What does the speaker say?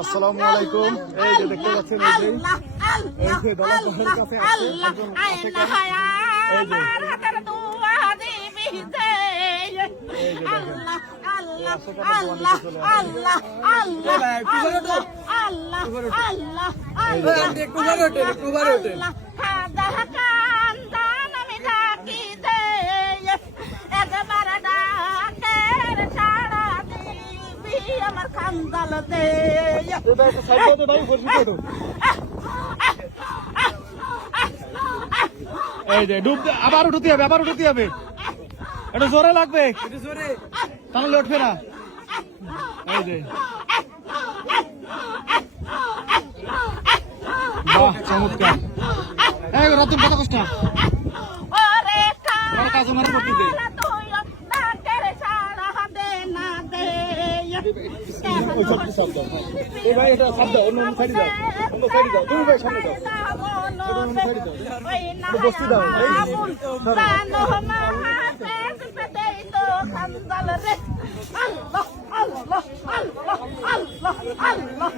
আসসালামু আলাইকুম। এই যে দেখতে পাচ্ছেন, এই যে দলের কাছে আছে একজন আছে কেন? এই যে আমার কান্দাল দে এই যে ডুব আবার উঠতে হবে, আবার উঠতে হবে, একটু জোরে লাগবে, তাহলে উঠবে না। এই যে বাহ, চমৎকার। এই রতন কত কষ্ট কাজ মারা করতে দে। ভাই এটা শব্দ অন্য সাইডে যাও, অন্য সাইডে যাও, তুমি ভাই সামনে যাও, অন্য সাইডে যাও, বসতে দাও। আল্লাহ আল্লাহ আল্লাহ আল্লাহ আল্লাহ